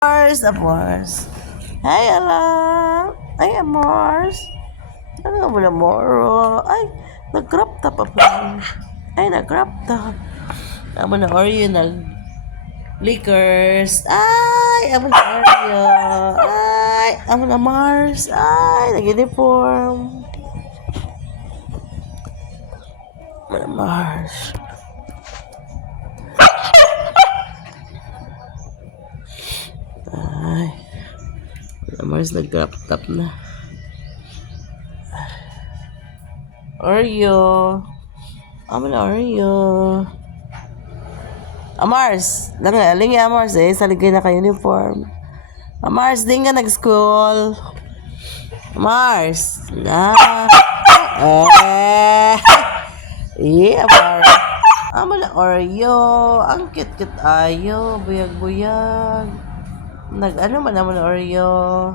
Mars, Mars. Hi, alam. Ay, Mars. Ano mo na, Moro? Ay, nag-crop top pa. Ay, nag-crop top. Amo na Oreo, liquors. Ay, amo na Oreo. Ay, amo na Mars. Ay, nag-uniform. Amo na Mars. Ay, Mars nag-crop top na. Oreo. Amo na Oreo. Amars, langaling ya Amars sa ligay na ka-uniform. Amars, din nga nag-school. Amars, na. Yeah, Amars. Amo na Oreo. Ang cute-cute ayo. Buyag-buyag. Nag-ano man naman Oreo.